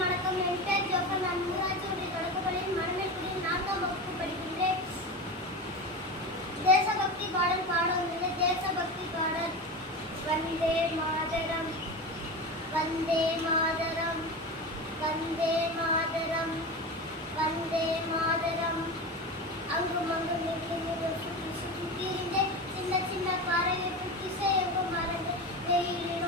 வணக்கம். என் பேர் ஜோஃபர். நான் ஊராட்சி தொடக்கப்பள்ளியில் மணமேல்குடியில் 4ஆம் வகுப்பு படிக்கின்றேன். தேசபக்தி பாடல் பாட உள்ளது. தேசபக்தி பாடல். வந்தே மாதரம், வந்தே மாதரம், வந்தே மாதரம், வந்தே மாதரம். அங்கும் அங்கும் சுற்றி சுற்றி திரிந்தே சின்ன சின்ன பாறையை சுற்றி செய்யும் மறந்து வெயிலிலும்